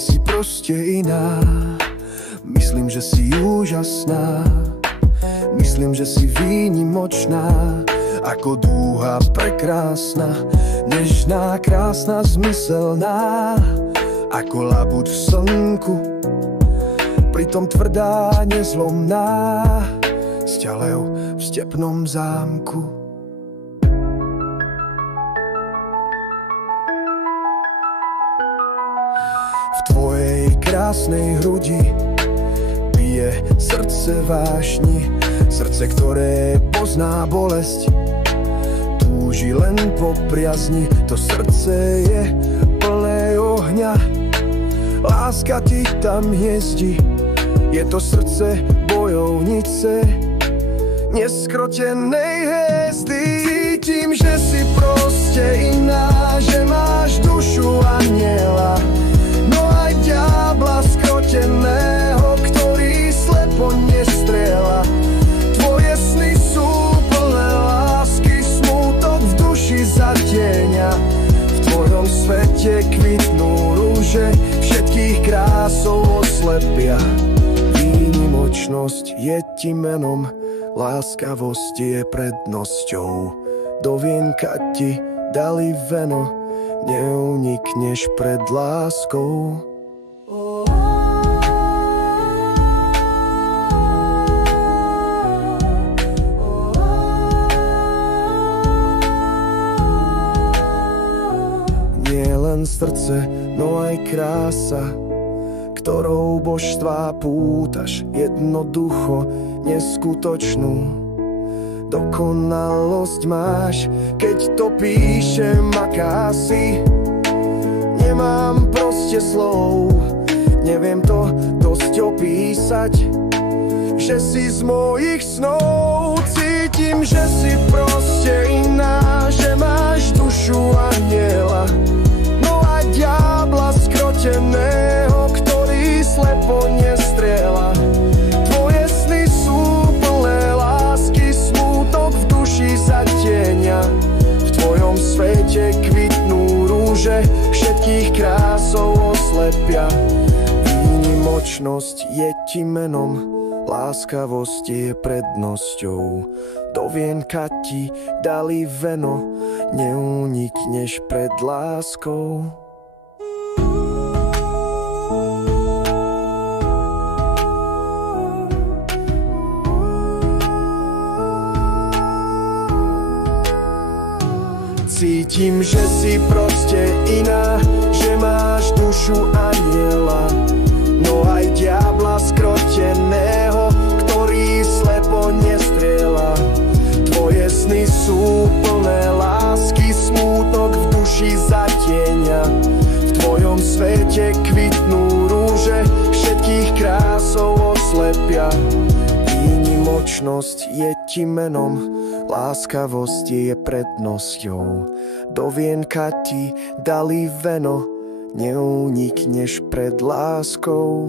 si proste iná. Myslím, že si úžasná. Myslím, že si výnimočná. Ako dúha prekrásna, nežná, krásna, zmyselná. Ako labud v slnku, pritom tvrdá, nezlomná. Sťalev v stepnom zámku. V tvojej krásnej hrudi bije srdce vášni. Srdce, ktoré pozná bolesť, túži len po priazni. To srdce je plné ohňa, láska ti tam hniezdi. Je to srdce bojovnice, neskrotenej hviezdy. Cítim, že si proste iná, že máš dušu aniela, no aj diabla skroteného, ktorý slepo nestrieľa. Tvoje sny sú plné lásky, smútok v duši zatieňa. V tvojom svete kvitnú rúže, všetkých krásou oslepia. Výnimočnosť je ti menom, láskavosť je prednosťou. Do vienka ti dali veno, neunikneš pred láskou. Nie len srdce, no aj krása, ktorou božstvá pútaš, jednoducho neskutočnú. Dokonalosť máš, keď to píšem, aká si. Nemám proste slov, neviem to dosť opísať, že si z mojich snov. Cítim, že si proste iná, že máš dušu aniela, no a diabla skroteného, ktorý slepo nestrieľa. Tvoje sny sú plné lásky, smútok v duši zatieňa. V tvojom svete kvitnú rúže, všetkých krásou oslepia. Výnimočnosť je ti menom, láskavosť je prednosťou. Do vienka ti dali veno, neunikneš pred láskou. Cítim, že si proste iná, že máš dušu aniela, no aj diabla skroteného, ktorý slepo nestrieľa. Tvoje sny sú plné lásky, smútok v duši zatieňa. V tvojom svete kvitnú rúže, všetkých krásou oslepia. Výnimočnosť je ti menom, láskavosť je prednosťou. Do vienka ti dali veno, neunikneš pred láskou.